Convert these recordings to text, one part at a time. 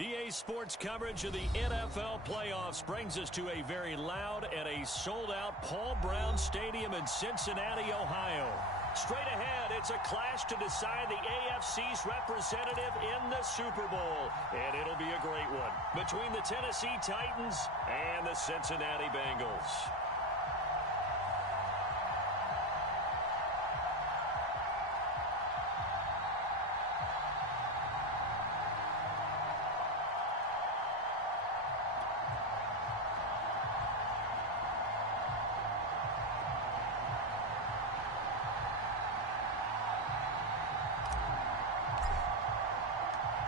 EA Sports coverage of the NFL playoffs brings us to a very loud and a sold-out Paul Brown Stadium in Cincinnati, Ohio. Straight ahead, it's a clash to decide the AFC's representative in the Super Bowl. And it'll be a great one between the Tennessee Titans and the Cincinnati Bengals.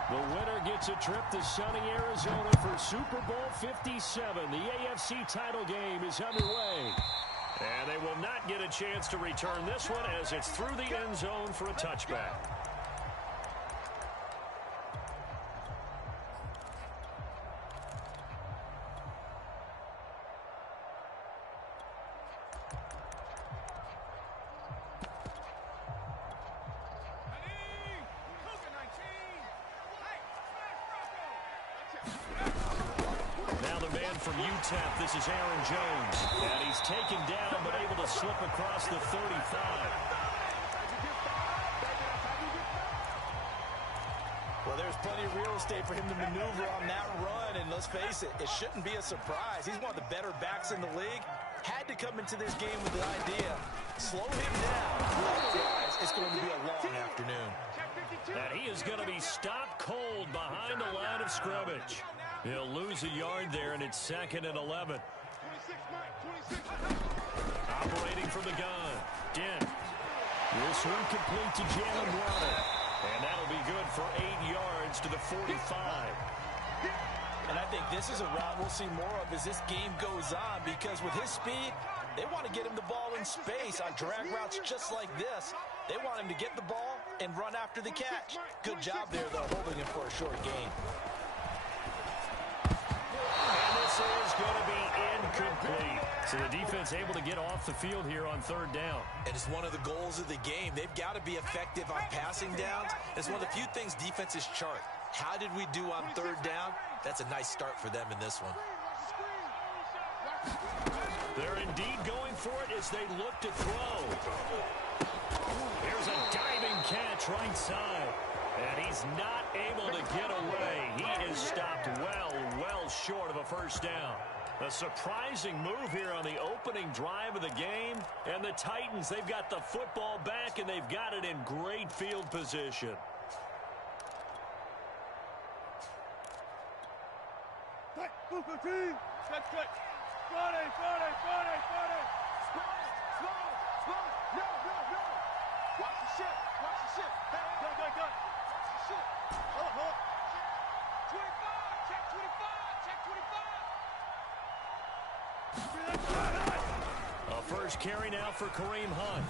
The winner gets a trip to sunny Arizona for Super Bowl 57. The AFC title game is underway. And they will not get a chance to return this one as it's through the end zone for a touchback. From UTEP, this is Aaron Jones, and he's taken down but able to slip across the 35. Well, there's plenty of real estate for him to maneuver on that run, and let's face it, it shouldn't be a surprise. He's one of the better backs in the league. Had to come into this game with the idea, slow him down, otherwise it's going to be a long afternoon. And he is going to be stopped cold behind the line of scrimmage. He'll lose a yard there, and it's 2nd and 11. Operating from the gun. Dent. This one complete to Jalen Waddle. And that'll be good for 8 yards to the 45. And I think this is a route we'll see more of as this game goes on, because with his speed, they want to get him the ball in space on drag routes just like this. They want him to get the ball and run after the catch. Good job there, though, holding him for a short gain. And this is going to be incomplete. So the defense able to get off the field here on 3rd down. And it's one of the goals of the game. They've got to be effective on passing downs. It's one of the few things defenses chart. How did we do on 3rd down? That's a nice start for them in this one. They're indeed going for it as they look to throw. Here's a diving catch right side. And he's not able to get away. He is stopped well short of a first down. A surprising move here on the opening drive of the game. And the Titans, they've got the football back, and they've got it in great field position. A first carry now for Kareem Hunt.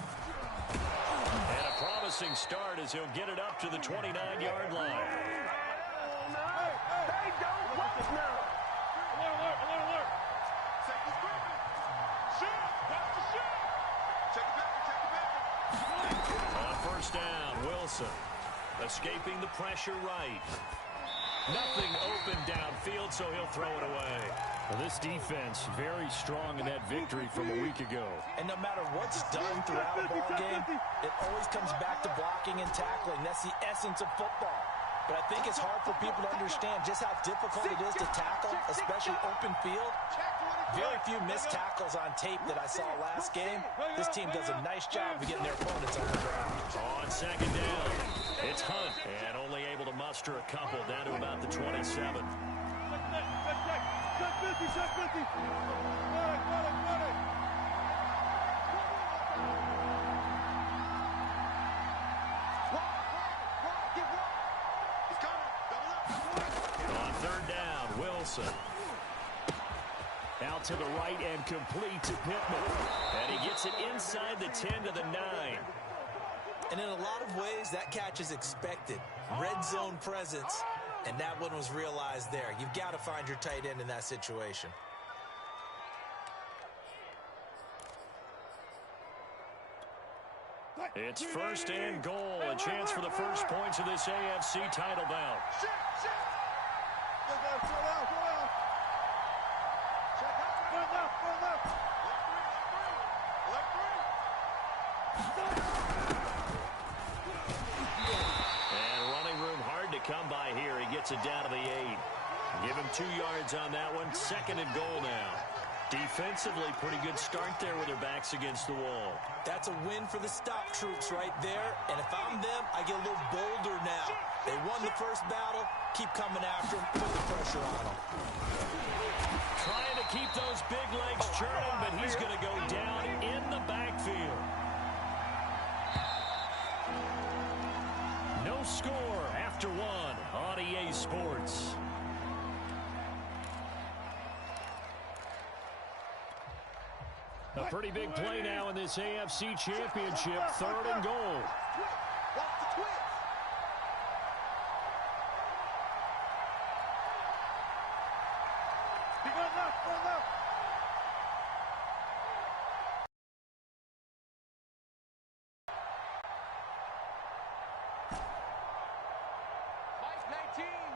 And a promising start as he'll get it up to the 29-yard line. Hey, don't watch now. Alert. On first down, Wilson escaping the pressure right. Nothing open downfield, so he'll throw it away. Well, this defense very strong in that victory from a week ago. And no matter what's done throughout a ball game, it always comes back to blocking and tackling. That's the essence of football. But I think it's hard for people to understand just how difficult it is to tackle, especially open field. Very few missed tackles on tape that I saw last game. This team does a nice job of getting their opponents on the ground. On 2nd down, it's Hunt, and only able to muster a couple down to about the 27. On 3rd down, Wilson. Out to the right and complete to Pittman. And he gets it inside the 10 to the 9. And in a lot of ways, that catch is expected. Red zone presence, and that one was realized there. You've got to find your tight end in that situation. It's 1st and goal. A chance for the first points of this AFC title bout. And running room hard to come by here. He gets it down to the 8. Give him 2 yards on that one. 2nd and goal now. Defensively, pretty good start there with their backs against the wall. That's a win for the stop troops right there. And if I'm them, I get a little bolder now. They won the first battle. Keep coming after them. Put the pressure on them. Trying to keep those big legs churning, but he's going to go down in the backfield. No score after 1 on EA Sports. A pretty big play now in this AFC Championship. 3rd and goal.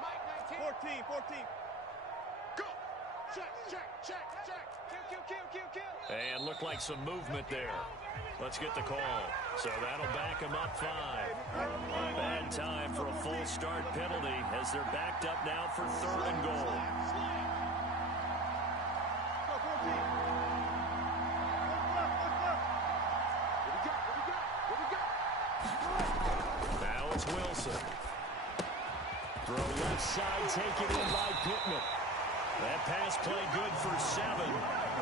Mike 19. 14. Go. Check. Kill. And looked like some movement there. Let's get the call. So that'll back him up 5. Bad time for a full start penalty as they're backed up now for 3rd and goal. Now it's Wilson. Throw left side, taken in by Pittman. That pass play good for 7,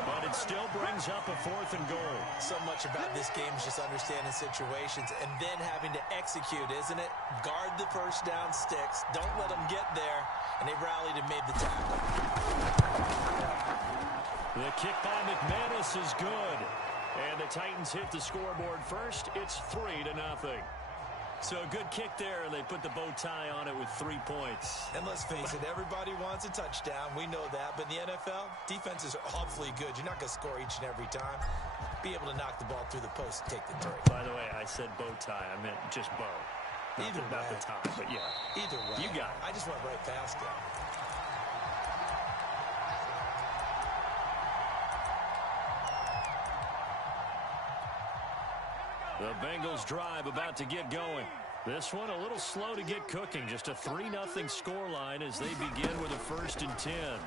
but it still brings up a 4th and goal. So much about this game is just understanding situations and then having to execute, isn't it? Guard the first down sticks. Don't let them get there. And they rallied and made the tackle. The kick by McManus is good. And the Titans hit the scoreboard first. It's 3-0. So a good kick there, and they put the bow tie on it with 3 points. And let's face it, everybody wants a touchdown. We know that. But in the NFL, defenses are awfully good. You're not going to score each and every time. Be able to knock the ball through the post and take the three. By the way, I said bow tie. I meant just bow. Not the tie, but yeah. Either way. You got it. I just went right past it. The Bengals drive about to get going. This one a little slow to get cooking. Just a 3-0 scoreline as they begin with a 1st and 10. And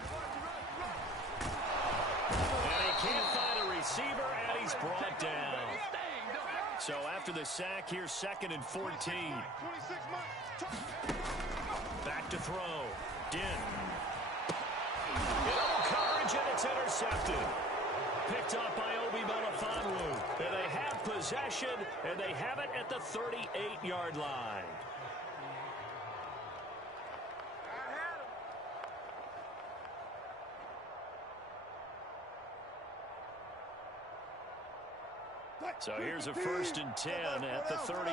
he can't find a receiver, and he's brought down. So after the sack, here's 2nd and 14. Back to throw. Din. Double coverage, and it's intercepted. Picked up by Obi Melifonwu. And they have possession, and they have it at the 38-yard line. So here's a 1st and 10 at the 38.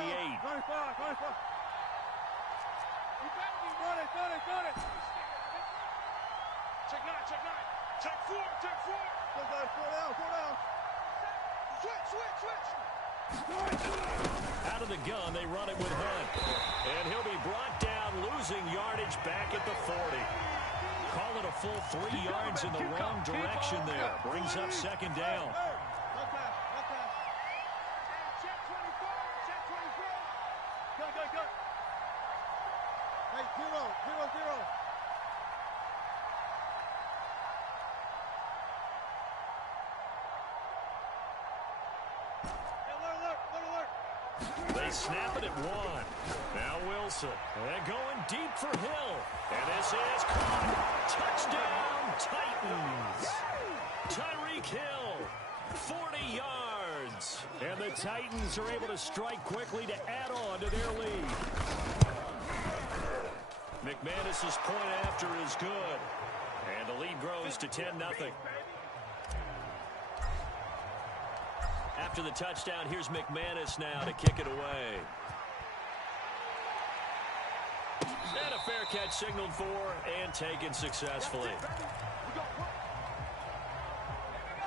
Got it. Check 9. Check 4. Four down. Switch. Out of the gun, they run it with Hunt. And he'll be brought down, losing yardage back at the 40. Call it a full 3 yards in the wrong direction there. Brings up 2nd down. Check 24. Go. Hey, 0. They snap it at 1. Now Wilson. And going deep for Hill. And this is caught. Touchdown, Titans. Tyreek Hill, 40 yards. And the Titans are able to strike quickly to add on to their lead. McManus's point after is good. And the lead grows to 10-0. After the touchdown, here's McManus now to kick it away. And a fair catch signaled for and taken successfully.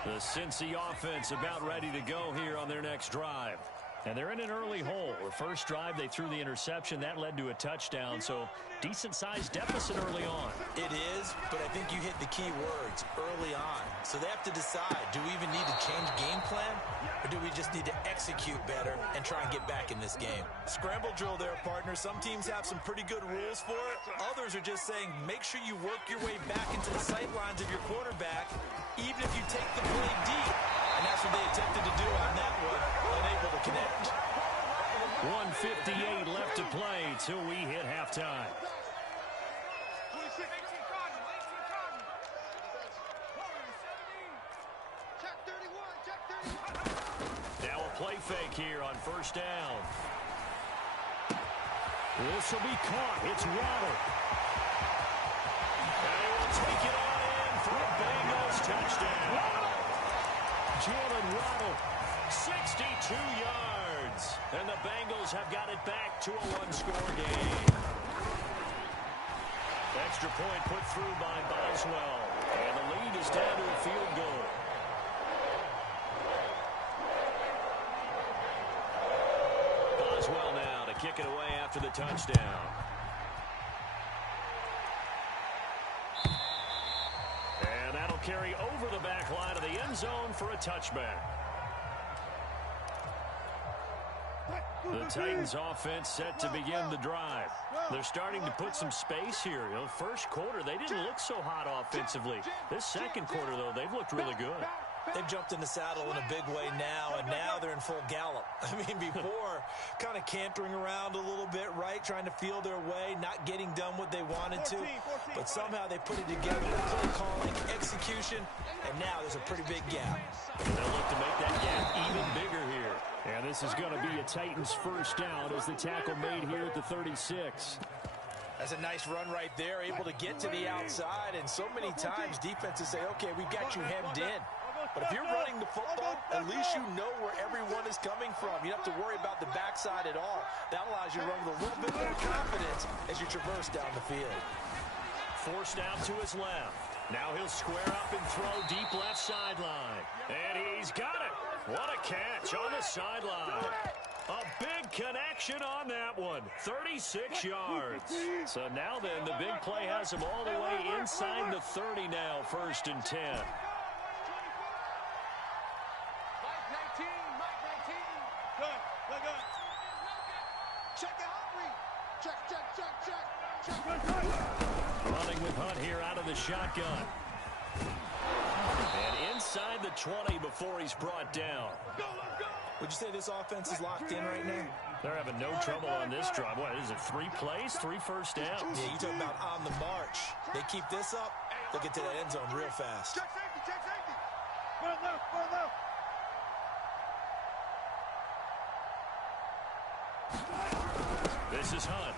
The Cincy offense about ready to go here on their next drive. And they're in an early hole. The first drive, they threw the interception. That led to a touchdown, so decent-sized deficit early on. It is, but I think you hit the key words, early on. So they have to decide, do we even need to change game plan, or do we just need to execute better and try and get back in this game? Scramble drill there, partner. Some teams have some pretty good rules for it. Others are just saying, make sure you work your way back into the sight lines of your quarterback, even if you take the play deep. And that's what they attempted to do on that one, unable to connect. 1:58 left to play till we hit halftime. Now a play fake here on first down. This will be caught. It's Waddle. And he will take it on in for a Bengals touchdown. Jalen Waddle, 62 yards. And the Bengals have got it back to a one-score game. Extra point put through by Boswell. And the lead is down to a field goal. Boswell now to kick it away after the touchdown. And that'll carry over the back line of the end zone for a touchback. The Titans offense set to begin the drive. They're starting to put some space here. You know, first quarter, they didn't look so hot offensively. This second quarter, though, they've looked really good. They've jumped in the saddle in a big way now, and now they're in full gallop. I mean, before, kind of cantering around a little bit, right, trying to feel their way, not getting done what they wanted to. But somehow they put it together with play calling, execution, and now there's a pretty big gap. And they'll look to make that gap even bigger here. And this is going to be a Titans first down as the tackle made here at the 36. That's a nice run right there, able to get to the outside. And so many times defenses say, okay, we've got you hemmed in. But if you're running the football, at least you know where everyone is coming from. You don't have to worry about the backside at all. That allows you to run with a little bit more confidence as you traverse down the field. Forced out to his left. Now he'll square up and throw deep left sideline. And he's got it. What a catch on the sideline. A big connection on that one. 36 yards. So now then, the big play has him all the way inside the 30 now, 1st and 10. Running with Hunt here out of the shotgun. And inside the 20 before he's brought down. Would you say this offense is locked in right now? They're having no trouble on this drive. What is it, 3 plays, 3 first downs? Yeah, you talk about on the march. They keep this up, they'll get to that end zone real fast. Check safety, check safety. Run left. This is Hunt.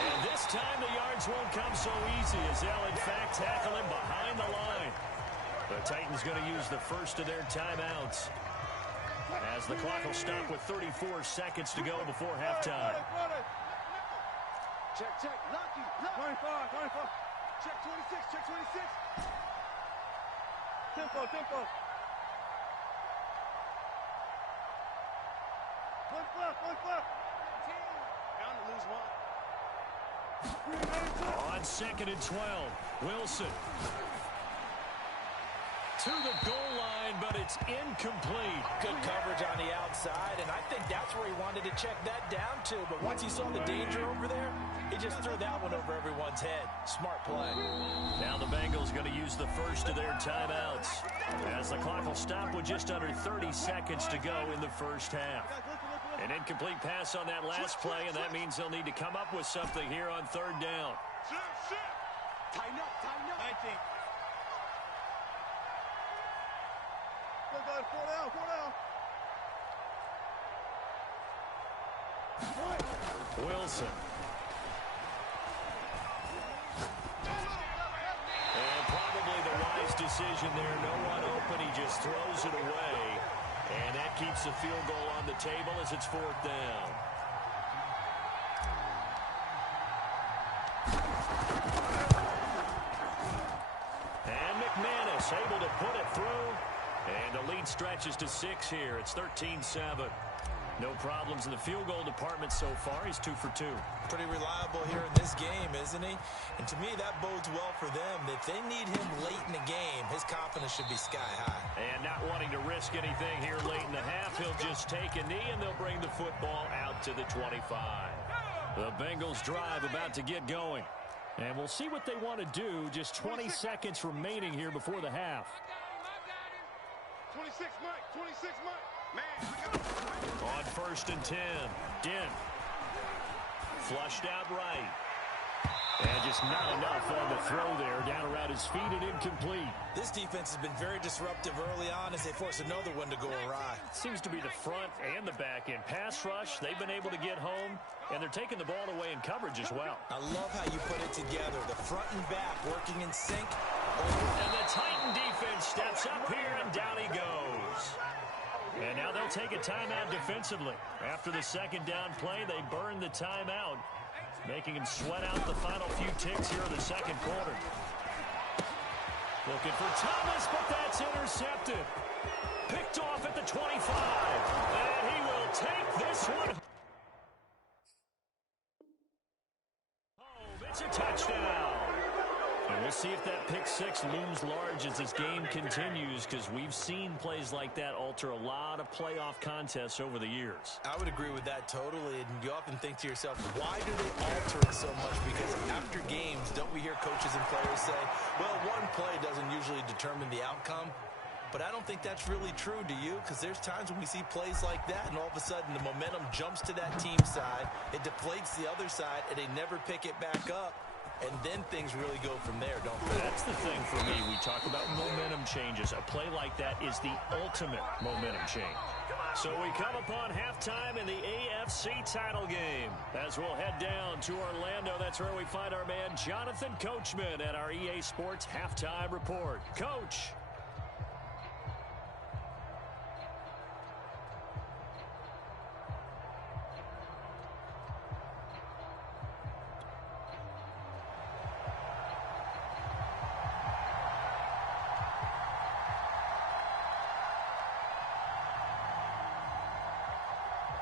And this time the yards won't come so easy as they'll in fact tackle him behind the line. The Titans going to use the first of their timeouts as the clock will stop with 34 seconds to go before halftime. Check. Lucky. 25. Check 26. Tempo. One flip. Bound to lose one. On 2nd and 12, Wilson. To the goal line, but it's incomplete. Good coverage on the outside, and I think that's where he wanted to check that down to. But once he saw the danger over there, he just threw that one over everyone's head. Smart play. Now the Bengals going to use the first of their timeouts as the clock will stop with just under 30 seconds to go in the first half. An incomplete pass on that last play, and that means they'll need to come up with something here on 3rd down. Tighten up. 19. Four down. Wilson. And probably the wise decision there. No one open. He just throws it away. And that keeps the field goal on the table as it's 4th down. And McManus able to put it through. And the lead stretches to 6 here. It's 13-7. No problems in the field goal department so far. He's 2 for 2. Pretty reliable here in this game, isn't he? And to me, that bodes well for them. If they need him late in the game, his confidence should be sky high. And not wanting to risk anything here late in the half, he'll just take a knee, and they'll bring the football out to the 25. The Bengals drive about to get going. And we'll see what they want to do. Just 20 seconds remaining here before the half. 26, Mike. 26, Mike. Man, On 1st and 10, Dent. Flushed out right. And just not enough on the throw there. Down around his feet and incomplete. This defense has been very disruptive early on as they force another one to go awry. Seems to be the front and the back end. Pass rush, they've been able to get home, and they're taking the ball away in coverage as well. I love how you put it together. The front and back working in sync. And the Titan defense steps up here, and down he goes. And now they'll take a timeout defensively. After the second down play, they burn the timeout, making him sweat out the final few ticks here in the second quarter. Looking for Thomas, but that's intercepted. Picked off at the 25. And he will take this one home. It's a touchdown. And we'll see if that pick six looms large as this game continues, because we've seen plays like that alter a lot of playoff contests over the years. I would agree with that totally, and you often think to yourself, why do they alter it so much? Because after games, don't we hear coaches and players say, well, one play doesn't usually determine the outcome? But I don't think that's really true, do you? Because there's times when we see plays like that, and all of a sudden the momentum jumps to that team side, it deflates the other side, and they never pick it back up. And then things really go from there, don't they? That's the thing for me. We talk about momentum changes. A play like that is the ultimate momentum change. So we come upon halftime in the AFC title game. As we'll head down to Orlando, that's where we find our man Jonathan Coachman at our EA Sports Halftime Report. Coach.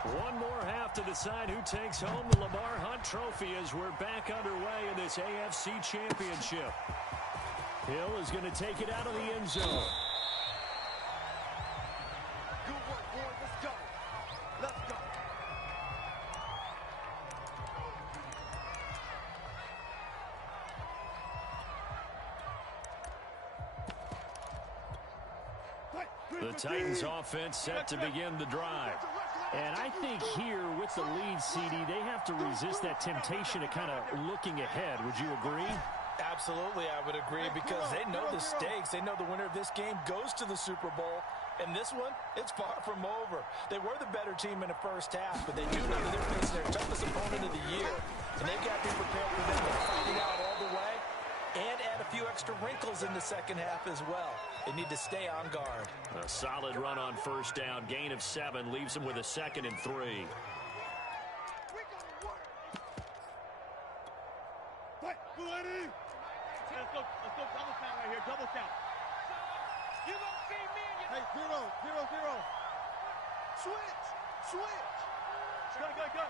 One more half to decide who takes home the Lamar Hunt Trophy as we're back underway in this AFC Championship. Hill is going to take it out of the end zone. good work, boy. Let's go. Let's go. The Titans offense set to begin the drive. And I think here with the lead, CD, they have to resist that temptation to kind of looking ahead. Would you agree? Absolutely, I would agree, because they know the stakes. They know the winner of this game goes to the Super Bowl. And this one, it's far from over. They were the better team in the first half, but they do know that they're facing their toughest opponent of the year. And they've got to be prepared for them to fight it out all the way and add a few extra wrinkles in the second half as well. They need to stay on guard. A solid run on first down. Gain of 7 leaves them with a 2nd and 3. Let's go double count right here, double count. You don't see me. Hey, 0-0-0. Switch. Go.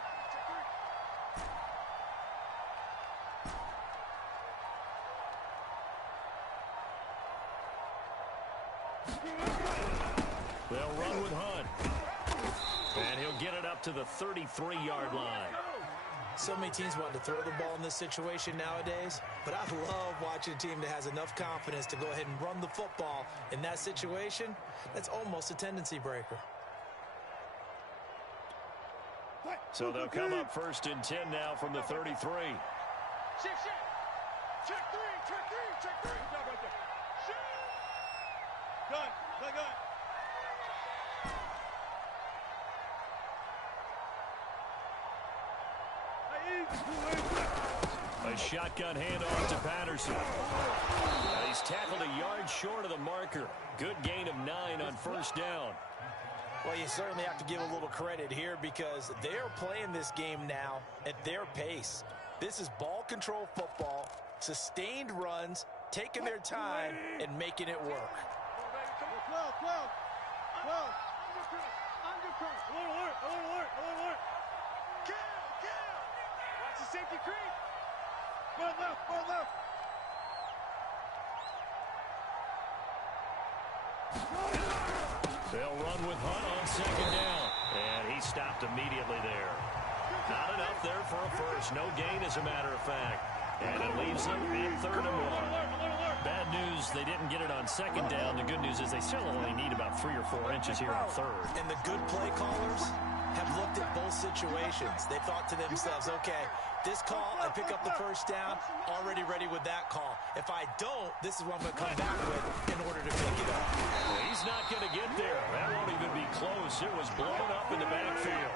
They'll run with Hunt. And he'll get it up to the 33-yard line. So many teams want to throw the ball in this situation nowadays, but I love watching a team that has enough confidence to go ahead and run the football. In that situation, that's almost a tendency breaker. So they'll come up 1st and 10 now from the 33. Check 3. Good job right there. Done. A shotgun handoff to Patterson. And he's tackled a yard short of the marker. Good gain of 9 on first down. Well, you certainly have to give a little credit here, because they're playing this game now at their pace. This is ball control football, sustained runs, taking their time, and making it work. Undercut. Alert. Kill. Watch the safety creep. Run left. They'll run with Hunt on second down. And he stopped immediately there. Not enough there for a first. No gain, as a matter of fact. And it leaves them at 3rd and 1. Bad news, they didn't get it on second down. The good news is they still only need about 3 or 4 inches here on 3rd. And the good play callers have looked at both situations. They thought to themselves, okay, this call, I pick up the first down, already ready with that call. If I don't, this is what I'm going to come back with in order to pick it up. Well, he's not going to get there. That won't even be close. It was blown up in the backfield.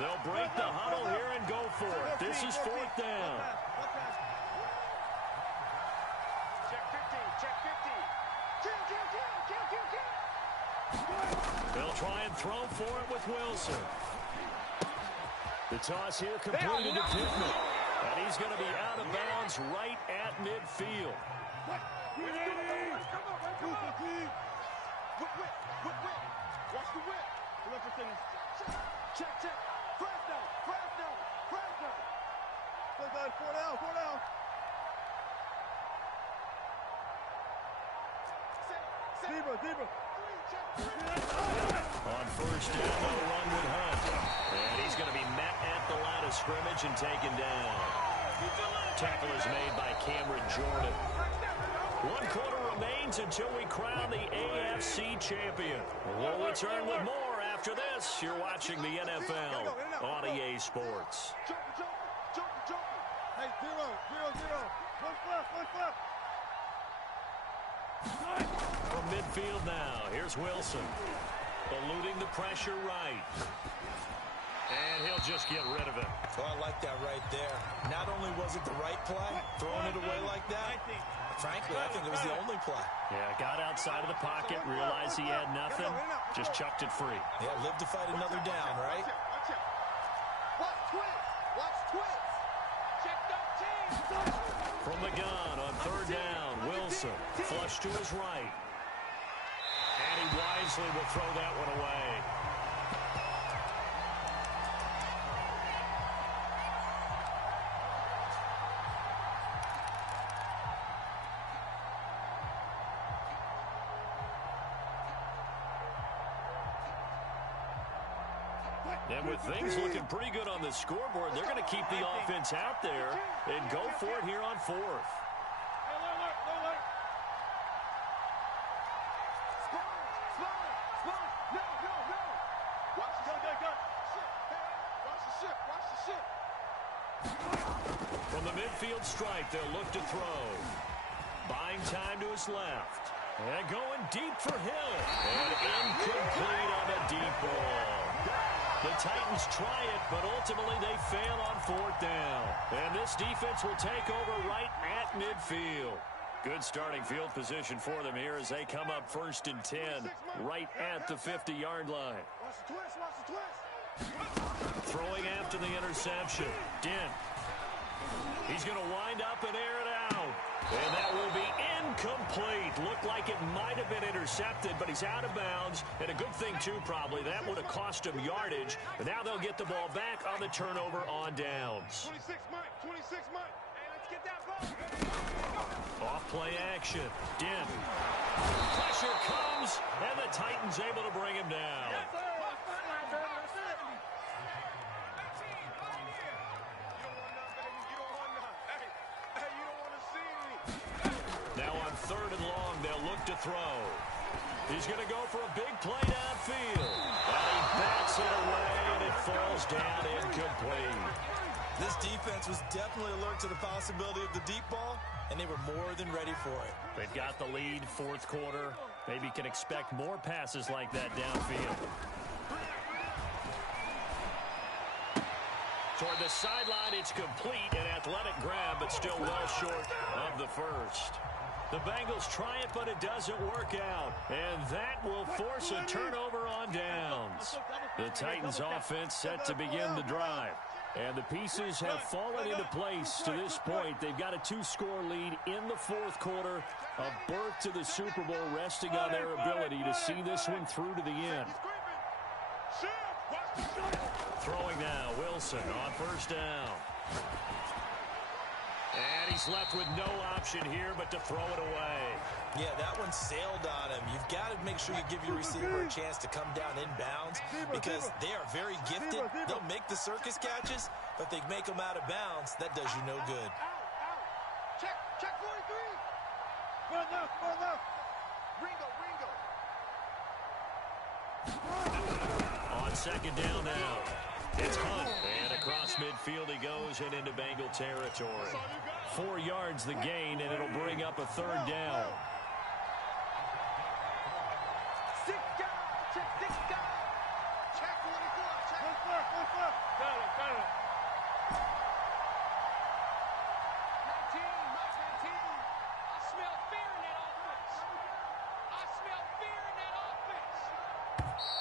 They'll break the huddle here and go for it. This is 4th down. Check 50. Kill. They'll try and throw for it with Wilson. The toss here completed to Pittman. And he's going to be out of bounds right at midfield. Watch the whip. Check. Press down. 4 down. Zebra. On first down, they'll run with Hunt. And he's going to be met at the line of scrimmage and taken down. Tackle is made by Cameron Jordan. 1 quarter remains until we crown the AFC champion. We'll return with more after this. You're watching the NFL on EA Sports. Jump. Hey, 0. One flip. From midfield now, here's Wilson. Eluding the pressure right. And he'll just get rid of it. Well, I like that right there. Not only was it the right play, throwing it away like that, frankly, I think it was the only play. Yeah, got outside of the pocket, realized he had nothing, just chucked it free. Yeah, live to fight another down, right? Watch twist. Check that team. From the gun on 3rd down, Wilson flush to his right. And he wisely will throw that one away. And with things looking pretty good on the scoreboard, they're going to keep the offense out there and go for it here on 4th. From the midfield stripe, they'll look to throw. Buying time to his left. And going deep for Hill. And incomplete on a deep ball. The Titans try it, but ultimately they fail on 4th down. And this defense will take over right at midfield. Good starting field position for them here as they come up 1st and 10, right at the 50-yard line. Watch the twist. Throwing after the interception. Dent. He's going to wind up and air it out. And that will be incomplete. Looked like it might have been intercepted, but he's out of bounds. And a good thing, too, probably. That would have cost him yardage. But now they'll get the ball back on the turnover on downs. 26 Mike. Hey, let's get that ball. Off play action. Dent. Pressure comes, and the Titans able to bring him down. Now on 3rd and long, they'll look to throw. He's going to go for a big play downfield. And he bats it away, and it falls down incomplete. This defense was definitely alert to the possibility of the deep ball, and they were more than ready for it. They've got the lead, 4th quarter. Maybe can expect more passes like that downfield. Toward the sideline, it's complete, an athletic grab, but still well short of the first. The Bengals try it, but it doesn't work out. And that will force a turnover on downs. The Titans offense set to begin the drive. And the pieces have fallen into place to this point. They've got a 2-score lead in the fourth quarter. A berth to the Super Bowl resting on their ability to see this one through to the end. Throwing now, Wilson on first down. And he's left with no option here but to throw it away. Yeah, that one sailed on him. You've got to make sure you give your receiver a chance to come down inbounds because they are very gifted. They'll make the circus catches, but they make them out of bounds. That does you no good. Check 43. Run left. Ringo. On second down now. It's Hunt, and across midfield he goes and into Bengal territory. 4 yards the gain, and it'll bring up a third down. 6 guys. Check 6 guys. Check 44. Check. What's left? Got it. 19. I smell fear in that offense.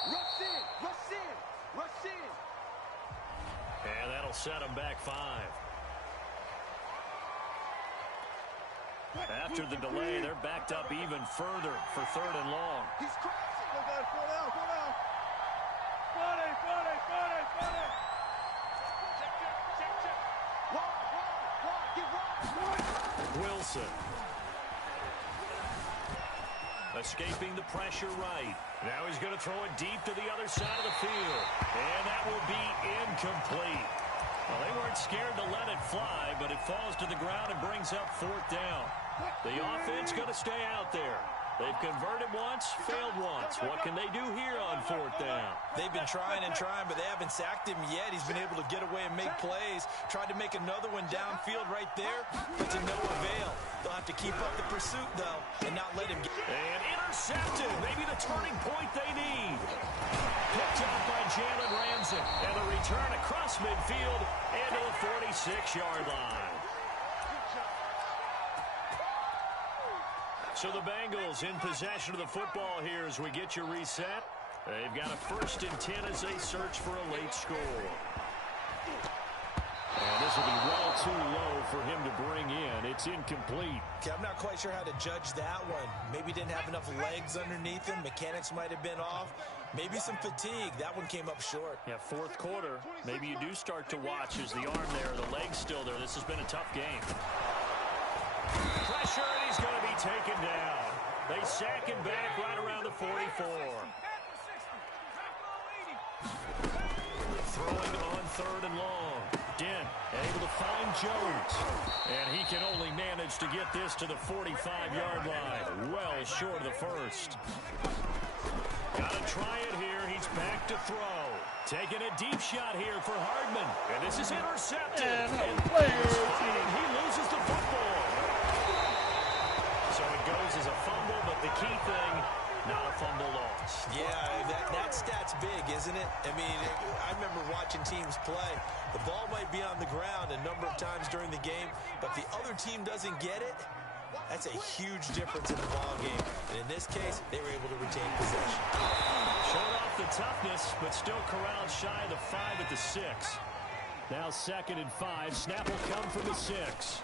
Rush in. And that'll set him back 5. After the delay, they're backed up even further for third and long. He's crossing. Go down. 40. Check. Wide. Get wide. Wilson. Escaping the pressure right. Now he's going to throw it deep to the other side of the field. And that will be incomplete. Well, they weren't scared to let it fly, but it falls to the ground and brings up fourth down. The offense going to stay out there. They've converted once, failed once. What can they do here on fourth down? They've been trying, but they haven't sacked him yet. He's been able to get away and make plays. Tried to make another one downfield right there, but to no avail. They'll have to keep up the pursuit, though, and not let him get... And intercepted. Maybe the turning point they need. Picked up by Jalen Ramsey. And the return across midfield into the 46-yard line. So the Bengals in possession of the football here as we get you reset. They've got a 1st and 10 as they search for a late score. And this will be well too low for him to bring in. It's incomplete. Okay, I'm not quite sure how to judge that one. Maybe didn't have enough legs underneath him. Mechanics might have been off. Maybe some fatigue. That one came up short. Yeah, fourth quarter. Maybe you do start to watch as the arm there, the leg's still there. This has been a tough game. Pressure, and he's going to be taken down. They sack him back right around the 44. Throwing on third and long. Dent able to find Jones. And he can only manage to get this to the 45-yard line. Well short of the first. Got to try it here. He's back to throw. Taking a deep shot here for Hardman. And this is intercepted. And he loses the football. So it goes as a fumble, but the key thing, not a fumble loss. Yeah, that stat's big, isn't it? I mean, I remember watching teams play. The ball might be on the ground a number of times during the game, but the other team doesn't get it. That's a huge difference in the ball game. And in this case, they were able to retain possession. Showed off the toughness, but still corralled shy of the 5 at the 6. Now 2nd and 5. Snap will come from the 6.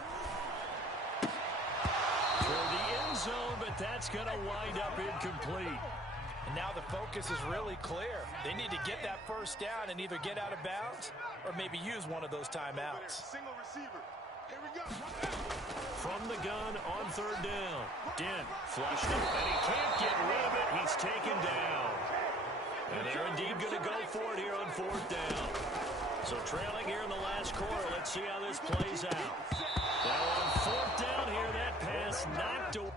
For the end zone, but that's going to wind up incomplete. And now the focus is really clear. They need to get that first down and either get out of bounds or maybe use one of those timeouts. Single receiver. Here we go. From the gun on third down. Dent flushed it, and he can't get rid of it. He's taken down. And they're indeed going to go for it here on fourth down. So trailing here in the last quarter. Let's see how this plays out. Now on fourth down here, that pass knocked away.